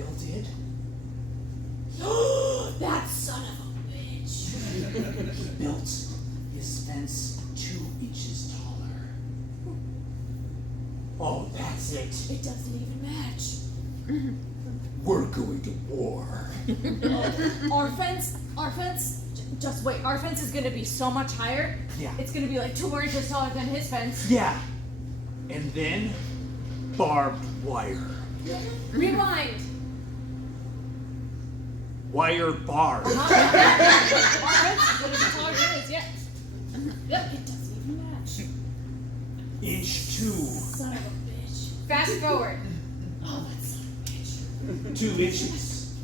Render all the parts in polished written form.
built it? That son of a bitch. He built his fence 2 inches taller. Oh, that's it. It doesn't even match. We're going to war. Our fence, just wait, our fence is gonna be so much higher. Yeah. It's gonna be like 2 more inches taller than his fence. Yeah. And then barbed wire. Rewind. Wire bars. Our fence is gonna be taller than his, yeah. Yep, it doesn't even match. Inch 2. Son of a bitch. Fast forward. Oh, that son of a bitch. 2 inches.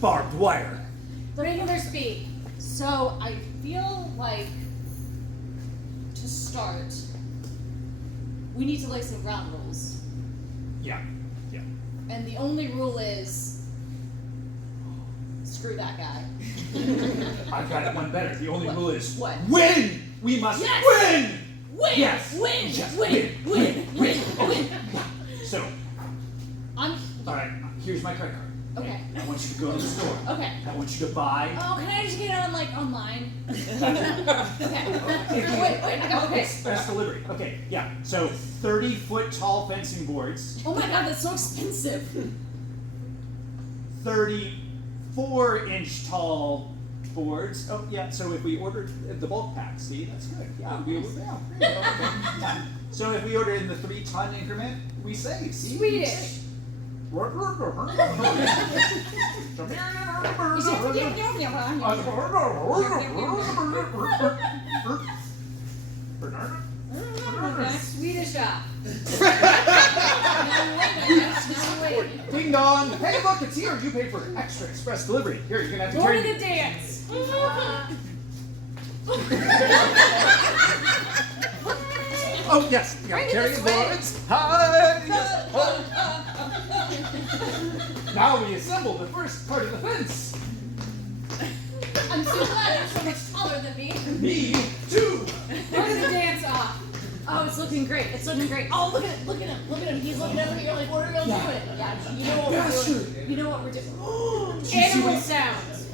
Barbed wire. Regular speed. So I feel like to start, we need to lay some ground rules. Yeah. Yeah. And the only rule is screw that guy. I've got it one better. The only What? rule is What? win! We must Yes! win! Win! Yes! Win! Yes, Win! Okay. So, I'm alright, here's my credit card. okay. I want you to go to the store. Okay. I want you to buy. Oh, can I just get it on like online? Okay. Wait, I got okay. Express delivery. Okay, yeah. So 30-foot tall fencing boards, Oh my god, that's so expensive. 34-inch tall boards. Oh yeah. So if we ordered the bulk pack, see, that's good. Yeah. Yeah. So if we order in the 3-ton increment, we save. See? Swedish. Swedish up. Ding dong! Hey, look, it's here. You paid for extra express delivery. Here, you're gonna have to Go carry. to the dance. Oh yes, you gotta Bring it carry this the way. boards. Hi. Yes. Oh. Now we assemble the first part of the fence. I'm so glad you're so much taller than me. Me too. Go to the dance off. Oh, it's looking great. It's looking great. Oh, look at him. He's looking over here like, what are we doing? Yeah, you know what we're doing. You know what we're doing. Did you see Animal what- sounds.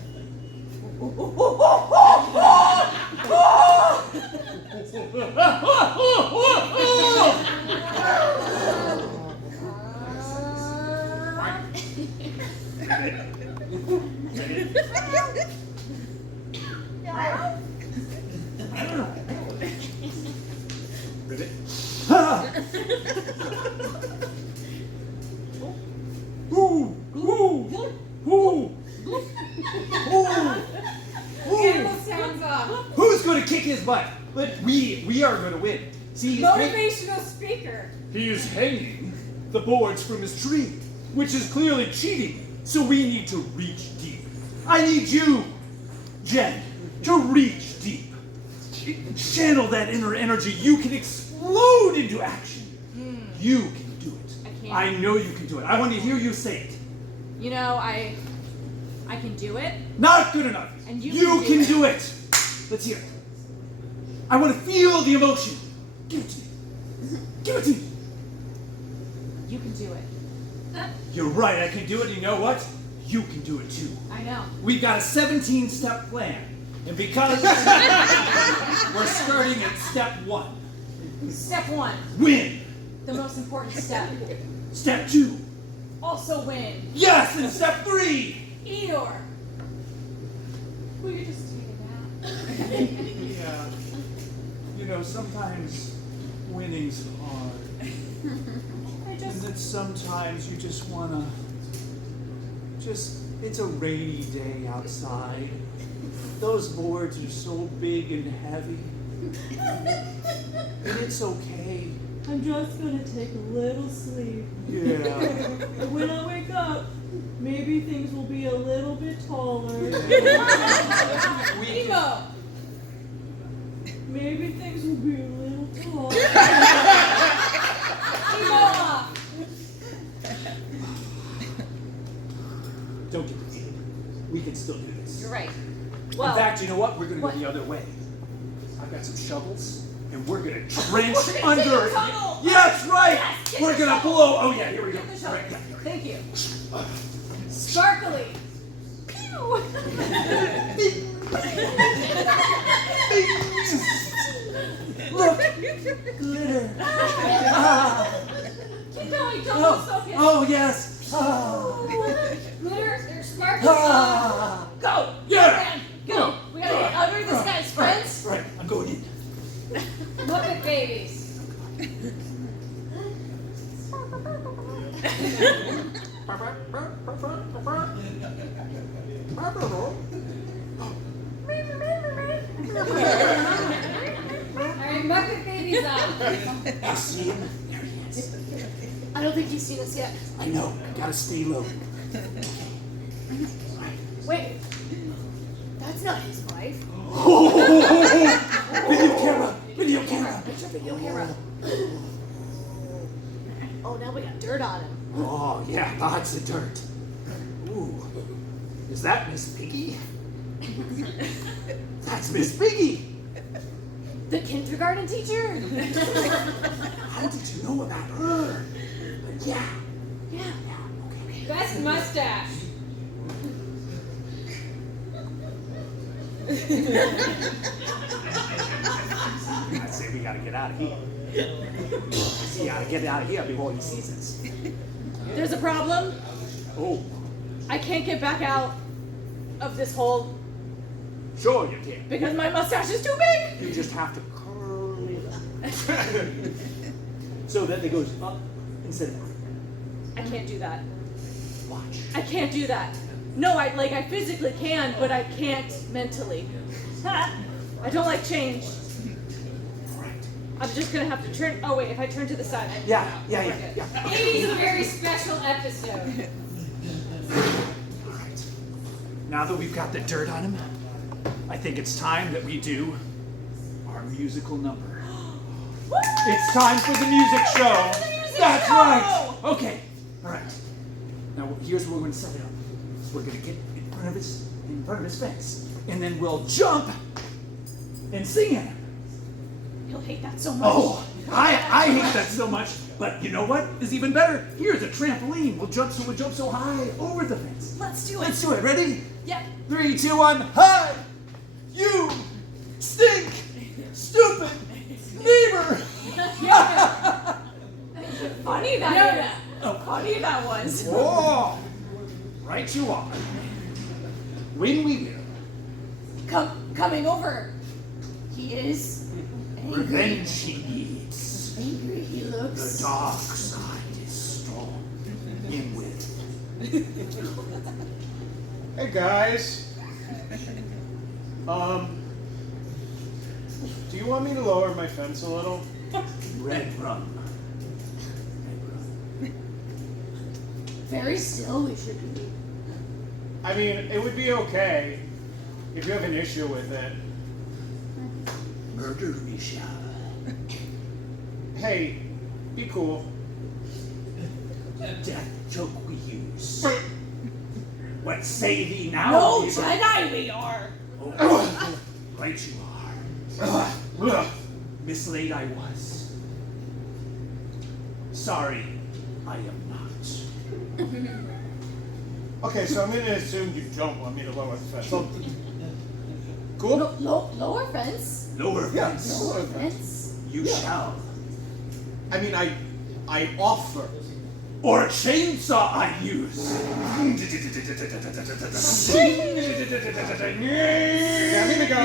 Ribbit. Animal sounds off. Who's going to kick his butt? But we are going to win. See, Motivational speaker. he is hanging the boards from his tree, which is clearly cheating. So we need to reach deep. I need you, Jen, to reach deep. Channel that inner energy. You can explode into action. You can do it. I can't. I know you can do it. I want to hear you say it. You know, I can do it. Not good enough. And you can do it. Let's hear it. I want to feel the emotion. Give it to me. Give it to me. You can do it. You're right. I can do it. You know what? You can do it too. I know. We've got a 17-step plan. And because we're starting at step 1, Step 1, win. the most important step. Step 2, Also win. yes. And step 3, Eeyore. Will you just take it yeah. You know, sometimes winning's hard. And then sometimes you just wanna, it's a rainy day outside. Those boards are so big and heavy. And it's okay. I'm just gonna take a little sleep. Yeah. And when I wake up, maybe things will be a little bit taller. Emo. Maybe things will be a little taller. Emo off. Don't get defeated. We can still do this. You're right. In Well, fact, you know what? We're going to what? go the other way. I've got some shovels. and we're gonna trench We're gonna dig under. a tunnel. Yeah, that's right. Yes, get we're the gonna shovel. blow. Oh yeah, here we go. Get the All shovel. right, yeah. Thank you. Sparkly. Pew. Look, glitter. Keep going. Don't Oh, focus. oh yes. Ah. Glitter, they're sparkly. Ah. Go. Yeah. Go. We gotta get under this guy's fence. Right, I'm going in. Muppet babies. Alright, Muppet babies up. You see him? There he is. I don't think he's seen us yet. I know. Gotta stay low. Wait. That's not his wife. Video camera! Video camera! Video camera. Oh, now we got dirt on him. Oh, yeah, lots of dirt. Ooh. Is that Miss Piggy? That's Miss Piggy! The kindergarten teacher? How did you know about her? But yeah. Yeah. Okay. Best mustache. I'd say we gotta get out of here. We gotta get out of here before he sees us. There's a problem. Oh, I can't get back out of this hole sure you can. because my mustache is too big. You just have to curl it up. So that it goes up instead of up. I can't do that. Watch. I can't do that. No, I physically can, but I can't mentally. I don't like change. Right. I'm just gonna have to turn. Oh wait, if I turn to the side. Yeah. Maybe it's a very special episode. Alright. Now that we've got the dirt on him, I think it's time that we do our musical number. It's time for the music show. The music That's show! right. Okay. Alright. Now here's where we're going to set it up. We're going to get in front of his fence, and then we'll jump and sing at him. He'll hate that so much. Oh, I hate that so much. But you know what is even better? Here's a trampoline. We'll jump so high over the fence. Let's do it. Let's do it. Ready? Yep. 3, 2, 1. Hi! You stink! Stupid neighbor! Funny that Yoda. Oh. Funny that was. Oh, right you are. When we will, Coming over. He is angry. revenge he needs. Angry he The looks. dark side is strong in with. Hey guys. Do you want me to lower my fence a little? Red rum. Very still we should be. I mean, it would be okay if you have an issue with it. Murder we shall. Hey, be cool. Death joke we use. What say thee now? No, neighbor? Jedi we are. Oh, right you are. Mislaid I was. Sorry, I am not. Okay, so I'm gonna assume you don't want me to lower the fence. Cool? Lower fence. Lower Yeah, fence. lower Lower fence. fence. You shall. I mean, I offer. Or a chainsaw I use. Yeah, I'm gonna go.